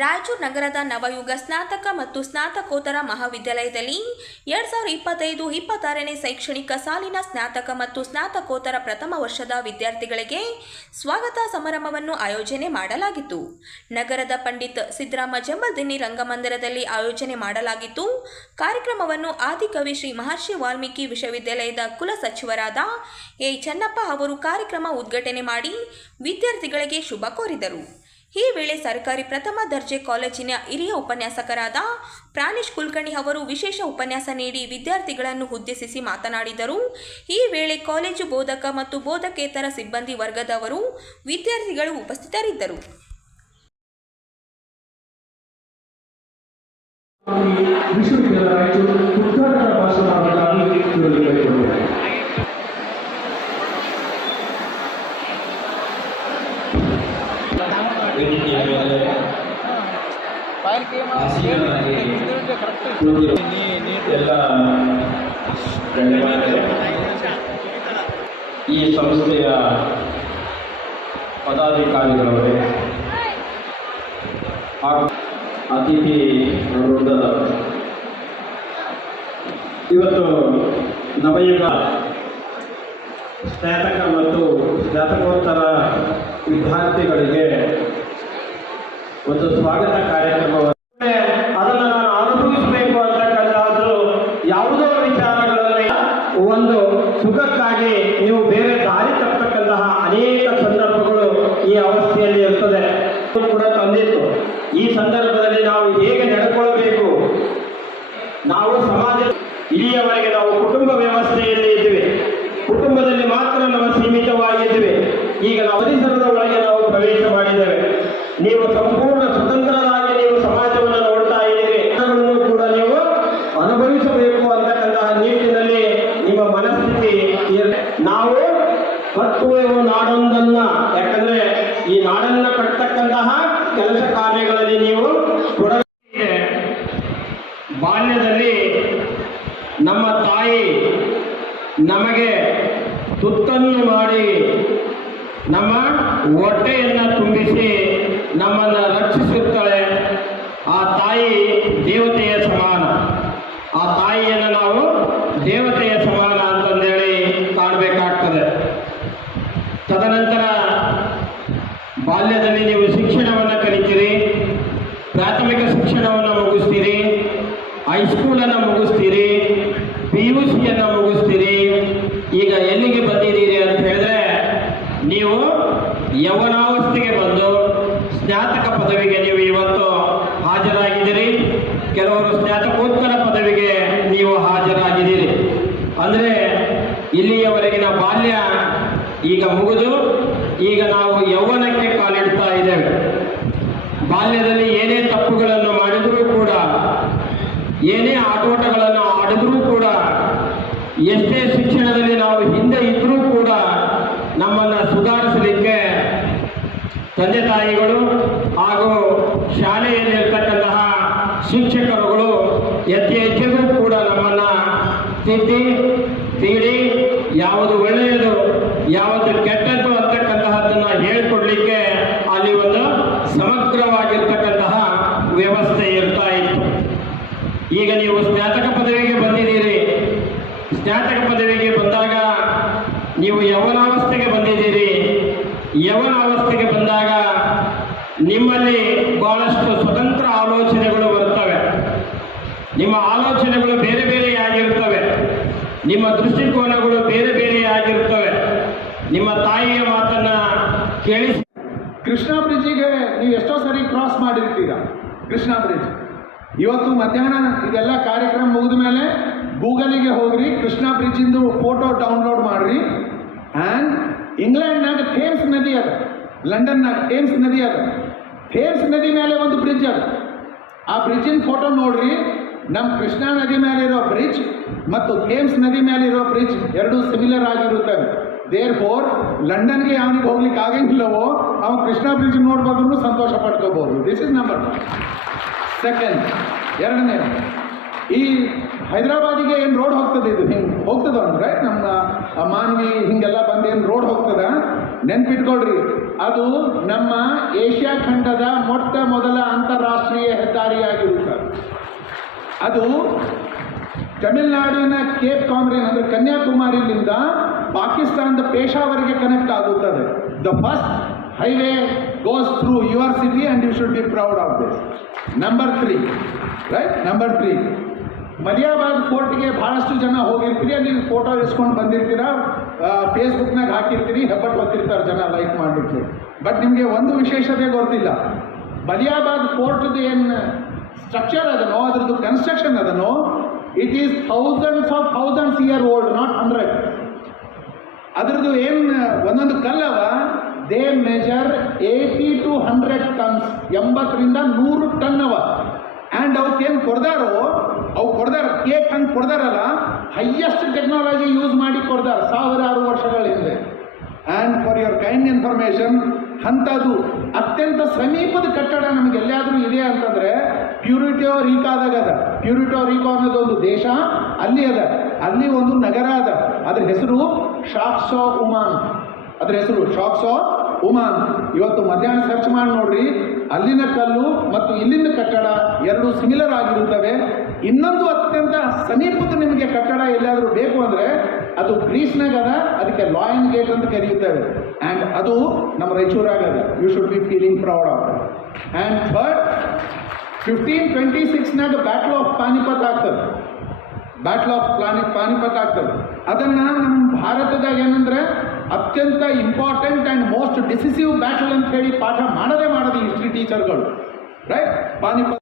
ರಾಯಚೂರು ನಗರದ ನವಯುಗ ಸ್ನಾತಕ ಮತ್ತು ಸ್ನಾತಕೋತ್ತರ ಮಹಾವಿದ್ಯಾಲಯದಲ್ಲಿ 2025-26ನೇ ಶೈಕ್ಷಣಿಕ ಸಾಲಿನ ಸ್ನಾತಕ ಮತ್ತು ಸ್ನಾತಕೋತ್ತರ ಪ್ರಥಮ ವರ್ಷದ ವಿದ್ಯಾರ್ಥಿಗಳಿಗೆ ಸ್ವಾಗತ ಸಮಾರಂಭವನ್ನು ಆಯೋಜನೆ ಮಾಡಲಾಗಿತ್ತು. ನಗರದ ಪಂಡಿತ್ ಸಿದ್ದರಾಮ ಜಂಬಲ್ದಿನ್ನಿ ರಂಗಮಂದಿರದಲ್ಲಿ ಆಯೋಜನೆ ಮಾಡಲಾಗಿತ್ತು. ಕಾರ್ಯಕ್ರಮವನ್ನು ಆದಿಕವಿ ಶ್ರೀ ಮಹರ್ಷಿ ವಾಲ್ಮೀಕಿ ವಿಶ್ವವಿದ್ಯಾಲಯದ ಕುಲಸಚಿವರಾದ ಎ ಚನ್ನಪ್ಪ ಅವರು ಕಾರ್ಯಕ್ರಮ ಉದ್ಘಾಟನೆ ಮಾಡಿ ವಿದ್ಯಾರ್ಥಿಗಳಿಗೆ ಶುಭ ಕೋರಿದರು. ಈ ವೇಳೆ ಸರ್ಕಾರಿ ಪ್ರಥಮ ದರ್ಜೆ ಕಾಲೇಜಿನ ಹಿರಿಯ ಉಪನ್ಯಾಸಕರಾದ ಪ್ರಾಣೇಶ್ ಕುಲಕರ್ಣಿ ಅವರು ವಿಶೇಷ ಉಪನ್ಯಾಸ ನೀಡಿ ವಿದ್ಯಾರ್ಥಿಗಳನ್ನು ಉದ್ದೇಶಿಸಿ ಮಾತನಾಡಿದರು. ಈ ವೇಳೆ ಕಾಲೇಜು ಬೋಧಕ ಮತ್ತು ಬೋಧಕೇತರ ಸಿಬ್ಬಂದಿ ವರ್ಗದವರು ವಿದ್ಯಾರ್ಥಿಗಳು ಉಪಸ್ಥಿತರಿದ್ದರು. ಈ ಸಂಸ್ಥೆಯ ಪದಾಧಿಕಾರಿಗಳವರೇ ಹಾಗೂ ಅತಿಥಿ ವೃಂದದ ಇವತ್ತು ನವಯುಗ ಸ್ನಾತಕ ಮತ್ತು ಸ್ನಾತಕೋತ್ತರ ವಿದ್ಯಾರ್ಥಿಗಳಿಗೆ ಒಂದು ಸ್ವಾಗತ ಕಾರ್ಯಕ್ರಮವನ್ನು ಅದನ್ನು ನಾನು ಅನುಭವಿಸಬೇಕು ಅಂತಕ್ಕಂಥದ್ದು ಯಾವುದೋ ವಿಚಾರಗಳಲ್ಲಿ ಒಂದು ಸುಖಕ್ಕಾಗಿ ನೀವು ಬೇರೆ ದಾರಿ ತಪ್ಪತಕ್ಕಂತಹ ಅನೇಕ ಸಂದರ್ಭಗಳು ಈ ಅವಸ್ಥೆಯಲ್ಲಿ ಇರ್ತದೆ ಕೂಡ ತಂದಿತ್ತು. ಈ ಸಂದರ್ಭದಲ್ಲಿ ನಾವು ಹೇಗೆ ನಡ್ಕೊಳ್ಬೇಕು, ನಾವು ಸಮಾಜ ಇಲ್ಲಿಯವರೆಗೆ ನಾವು ಕುಟುಂಬ ವ್ಯವಸ್ಥೆಯಲ್ಲಿ ಇದ್ದೀವಿ, ಕುಟುಂಬದಲ್ಲಿ ಮಾತ್ರ ನಾವು ಸೀಮಿತವಾಗಿದ್ದೀವಿ. ಈಗ ನಾವು ಪರಿಸರದ ಒಳಗೆ ನಾವು ಪ್ರವೇಶ ಮಾಡಿದ್ದೇವೆ. ನೀವು ಸಂಪೂರ್ಣ ಸ್ವತಂತ್ರರಾಗಿ ನೀವು ಸಮಾಜವನ್ನು ನೋಡ್ತಾ ಇದ್ದೀರಿ, ಅದನ್ನು ಕೂಡ ನೀವು ಅನುಭವಿಸಬೇಕು ಅಂತಕ್ಕಂತಹ ನಿಟ್ಟಿನಲ್ಲಿ ನಿಮ್ಮ ಮನಸ್ಥಿತಿ ನಾವು ಕಟ್ಟುವೆವು ನಾಡೊಂದನ್ನ. ಯಾಕಂದ್ರೆ ಈ ನಾಡನ್ನ ಕಟ್ಟತಕ್ಕಂತಹ ಕೆಲಸ ಕಾರ್ಯಗಳಲ್ಲಿ ನೀವು ಬಾಲ್ಯದಲ್ಲಿ ನಮ್ಮ ತಾಯಿ ನಮಗೆ ತುತ್ತನ್ನು ಮಾಡಿ ನಮ್ಮ ಹೊಟ್ಟೆಯನ್ನು ತುಂಬಿಸಿ ನಮ್ಮನ್ನು ರಕ್ಷಿಸುತ್ತಾಳೆ. ಆ ತಾಯಿ ದೇವತೆಯ ಸಮಾನ. ಆ ತಾಯಿಯನ್ನು ನಾವು ದೇವತೆಯ ಸಮಾನ ಅಂತಂದೇಳಿ ಕಾಣಬೇಕಾಗ್ತದೆ. ತದನಂತರ ಬಾಲ್ಯದಲ್ಲಿ ನೀವು ಶಿಕ್ಷಣವನ್ನು ಕಲಿತೀರಿ, ಪ್ರಾಥಮಿಕ ಶಿಕ್ಷಣವನ್ನು ಮುಗಿಸ್ತೀರಿ, ಹೈಸ್ಕೂಲನ್ನು ಮುಗಿಸ್ತೀರಿ, PUCಯನ್ನು ಮುಗಿಸ್ತೀರಿ. ಈಗ ಎಲ್ಲಿಗೆ ಬಂದಿದ್ದೀರಿ ಅಂತ ಹೇಳಿದ್ರೆ ನೀವು ಯೌವನಾವಸ್ಥೆಗೆ ಬಂದು ಸ್ನಾತಕ ಪದವಿಗೆ ನೀವು ಇವತ್ತು ಹಾಜರಾಗಿದ್ದೀರಿ. ಕೆಲವರು ಸ್ನಾತಕೋತ್ತರ ಪದವಿಗೆ ನೀವು ಹಾಜರಾಗಿದ್ದೀರಿ. ಅಂದರೆ ಇಲ್ಲಿಯವರೆಗಿನ ಬಾಲ್ಯ ಈಗ ಮುಗಿದು ಈಗ ನಾವು ಯೌವನಕ್ಕೆ ಕಾಲಿಡ್ತಾ ಇದ್ದೇವೆ. ಬಾಲ್ಯದಲ್ಲಿ ಏನೇ ತಪ್ಪುಗಳನ್ನು ಮಾಡಿದರೂ ಕೂಡ, ಏನೇ ಆಟೋಟಗಳನ್ನು ಆಡಿದ್ರೂ ಕೂಡ, ಎಷ್ಟೇ ಶಿಕ್ಷಣದಲ್ಲಿ ನಾವು ಹಿಂದೆ ಇದ್ದರೂ ಕೂಡ ನಮ್ಮನ್ನು ಸುಧಾರಿಸಲಿಕ್ಕೆ ತಂದೆ ತಾಯಿಗಳು ಹಾಗೂ ಶಾಲೆಯಲ್ಲಿರ್ತಕ್ಕಂತಹ ಶಿಕ್ಷಕರುಗಳು ಹೆಜ್ಜೆಗೂ ಕೂಡ ನಮ್ಮನ್ನು ತಿಳಿ ಯಾವುದು ಒಳ್ಳೆಯದು ಯಾವುದು ಕೆಟ್ಟದ್ದು ಅಂತಕ್ಕಂತಹದ್ದನ್ನು ಹೇಳಿಕೊಡ್ಲಿಕ್ಕೆ ಅಲ್ಲಿ ಒಂದು ಸಮಗ್ರವಾಗಿರ್ತಕ್ಕಂತಹ ವ್ಯವಸ್ಥೆ ಇರ್ತಾ ಇತ್ತು. ಈಗ ನೀವು ಸ್ನಾತಕ ಪದವಿಗೆ ಬಂದಿದ್ದೀರಿ. ಸ್ನಾತಕ ಪದವಿಗೆ ಬಂದಾಗ ನೀವು ಯೌವನಾವಸ್ಥೆಗೆ ಬಂದಿದ್ದೀರಿ. ಯೌವನಾವಸ್ಥೆಗೆ ಬಂದಾಗ ನಿಮ್ಮಲ್ಲಿ ಬಹಳಷ್ಟು ಸ್ವತಂತ್ರ ಆಲೋಚನೆಗಳು ಬರುತ್ತವೆ. ನಿಮ್ಮ ಆಲೋಚನೆಗಳು ಬೇರೆ ಬೇರೆಯಾಗಿರ್ತವೆ. ನಿಮ್ಮ ದೃಷ್ಟಿಕೋನಗಳು ಬೇರೆ ಬೇರೆಯಾಗಿರ್ತವೆ. ನಿಮ್ಮ ತಾಯಿಯ ಮಾತನ್ನು ಕೇಳಿಸಿ. ಕೃಷ್ಣಾ ಬ್ರಿಡ್ಜಿಗೆ ನೀವು ಎಷ್ಟೋ ಸರಿ ಕ್ರಾಸ್ ಮಾಡಿರ್ತೀರ. ಕೃಷ್ಣಾ ಬ್ರಿಡ್ಜ್ ಇವತ್ತು ಮಧ್ಯಾಹ್ನ ಇದೆಲ್ಲ ಕಾರ್ಯಕ್ರಮ ಮುಗಿದ ಮೇಲೆ ಗೂಗಲಿಗೆ ಹೋಗ್ರಿ, ಕೃಷ್ಣಾ ಬ್ರಿಡ್ಜಿಂದು ಫೋಟೋ ಡೌನ್ಲೋಡ್ ಮಾಡಿರಿ. ಆ್ಯಂಡ್ ಇಂಗ್ಲೆಂಡ್ನಾಗ ಥೇಮ್ಸ್ ನದಿ ಅದ, ಲಂಡನ್ನಾಗ ಥೇಮ್ಸ್ ನದಿ ಅದ. ಥೇಮ್ಸ್ ನದಿ ಮೇಲೆ ಒಂದು ಬ್ರಿಡ್ಜ್ ಅದ. ಆ ಬ್ರಿಡ್ಜಿನ ಫೋಟೋ ನೋಡ್ರಿ. ನಮ್ಮ ಕೃಷ್ಣಾ ನದಿ ಮೇಲೆ ಇರೋ ಬ್ರಿಡ್ಜ್ ಮತ್ತು ಥೇಮ್ಸ್ ನದಿ ಮೇಲೆ ಇರೋ ಬ್ರಿಡ್ಜ್ ಎರಡೂ ಸಿಮಿಲರ್ ಆಗಿರುತ್ತವೆ. ದೇರ್ ಫೋರ್ ಲಂಡನ್ಗೆ ಅವನಿಗೆ ಹೋಗ್ಲಿಕ್ಕೆ ಆಗಂಗಿಲ್ಲವೋ ಅವನು ಕೃಷ್ಣಾ ಬ್ರಿಡ್ಜ್ ನೋಡ್ಬೋದ್ರೂ ಸಂತೋಷ ಪಡ್ಕೋಬೋದು. This is number 1. ಸೆಕೆಂಡ್, ಎರಡನೇ, ಈ ಹೈದರಾಬಾದಿಗೆ ಏನು ರೋಡ್ ಹೋಗ್ತದೆ, ಇದು ಹಿಂಗೆ ಹೋಗ್ತದ ಅಂದ್ರೆ ನಮ್ಮ ಮಾನ್ವಿ ಹಿಂಗೆಲ್ಲ ಬಂದು ಏನು ರೋಡ್ ಹೋಗ್ತದ, ನೆನ್ಪಿಟ್ಕೊಳ್ರಿ, ಅದು ನಮ್ಮ ಏಷ್ಯಾ ಖಂಡದ ಮೊಟ್ಟ ಮೊದಲ ಅಂತಾರಾಷ್ಟ್ರೀಯ ಹೆದ್ದಾರಿಯಾಗಿರುತ್ತೆ. ಅದು ತಮಿಳುನಾಡಿನ ಕೇಪ್ ಕಾಮ್ರೇನ್ ಅಂದರೆ ಕನ್ಯಾಕುಮಾರಿಯಿಂದ ಪಾಕಿಸ್ತಾನದ ಪೇಶಾವರ್ಗೆ ಕನೆಕ್ಟ್ ಆಗುತ್ತದೆ. The first highway goes through your city and you should be proud of this. Number 3, right? Number 3, Maliabad ಫೋರ್ಟ್ಗೆ ಭಾಳಷ್ಟು ಜನ ಹೋಗಿರ್ತೀರಿ, ಅಲ್ಲಿ ಫೋಟೋ ಇಸ್ಕೊಂಡು ಬಂದಿರ್ತೀರ, ಫೇಸ್ಬುಕ್ನಾಗ ಹಾಕಿರ್ತೀರಿ, ಹೆಬ್ಬಟ್ಟು ಹೊತ್ತಿರ್ತಾರೆ ಜನ ಲೈಕ್ ಮಾಡಿರ್ತೀರಿ. ಬಟ್ ನಿಮಗೆ ಒಂದು ವಿಶೇಷತೆ ಗೊತ್ತಿಲ್ಲ. ಮಲಿಯಾಬಾದ್ ಫೋರ್ಟ್ದು ಏನು ಸ್ಟ್ರಕ್ಚರ್ ಅದನೋ, ಅದ್ರದ್ದು ಕನ್ಸ್ಟ್ರಕ್ಷನ್ ಅದನೋ, it is thousands year old, not 100. ಅದ್ರದ್ದು ಏನು ಒಂದೊಂದು ಕಲ್ಲವ, ದೇ ಮೆಜರ್ 80 to 100 tons, 80 ರಿಂದ 100 ಟನ್ ಅವ. ಆ್ಯಂಡ್ ಅವಕ್ಕೇನು ಕೊಡ್ದಾರ ಕೇಕ್ ಹಂಗೆ ಕೊಡ್ದಾರಲ್ಲ, ಹೈಯೆಸ್ಟ್ ಟೆಕ್ನಾಲಜಿ ಯೂಸ್ ಮಾಡಿ ಕೊಡ್ದಾರ 1000 ವರ್ಷಗಳ ಹಿಂದೆ. And for your kind information, ಅಂಥದ್ದು ಅತ್ಯಂತ ಸಮೀಪದ ಕಟ್ಟಡ ನಮಗೆ ಎಲ್ಲಿಯಾದರೂ ಇದೆ ಅಂತಂದರೆ ಪ್ಯೂರಿಟೋ ರೀಕಾದಾಗ ಅದ. ಪ್ಯೂರಿಟೋ ರೀಕೋ ಅನ್ನೋದೊಂದು ದೇಶ ಅಲ್ಲಿ ಅದ. ಅಲ್ಲಿ ಒಂದು ನಗರ ಅದ, ಅದ್ರ ಹೆಸರು ಶಾಕ್ಸೋ ಉಮಾನ್. ಅದ್ರ ಹೆಸರು ಶಾಕ್ಸೋ ಉಮಾನ್. ಇವತ್ತು ಮಧ್ಯಾಹ್ನ ಸರ್ಚ್ ಮಾಡಿ ನೋಡ್ರಿ, ಅಲ್ಲಿನ ಕಲ್ಲು ಮತ್ತು ಇಲ್ಲಿನ ಕಟ್ಟಡ ಎರಡು ಸಿಮಿಲರ್ ಆಗಿರುತ್ತವೆ. ಇನ್ನೊಂದು ಅತ್ಯಂತ ಸಮೀಪದ ನಿಮಗೆ ಕಟ್ಟಡ ಎಲ್ಲಾದರೂ ಬೇಕು ಅಂದರೆ ಅದು ಗ್ರೀಸ್ನಾಗ ಅದ, ಅದಕ್ಕೆ ಲಾಯನ್ ಗೇಟ್ ಅಂತ ಕರೆಯುತ್ತೇವೆ. ಆ್ಯಂಡ್ ಅದು ನಮ್ಮ ರಾಯಚೂರಾಗದ. You should be feeling proud of. And third, 1526ನಾಗ ಬ್ಯಾಟಲ್ ಆಫ್ ಪಾನಿಪತ್ ಆಗ್ತದೆ. ಬ್ಯಾಟಲ್ ಆಫ್ ಪಾನಿಪತ್ ಆಗ್ತದೆ. ಅದನ್ನು ನಮ್ಮ ಭಾರತದಾಗ ಏನಂದರೆ ಅತ್ಯಂತ important and most decisive battle ಅಂತ ಹೇಳಿ ಪಾಠ ಮಾಡದೇ ಹಿಸ್ಟ್ರಿ ಟೀಚರ್ಗಳು, ರೈಟ್? ಪಾನಿಪತ್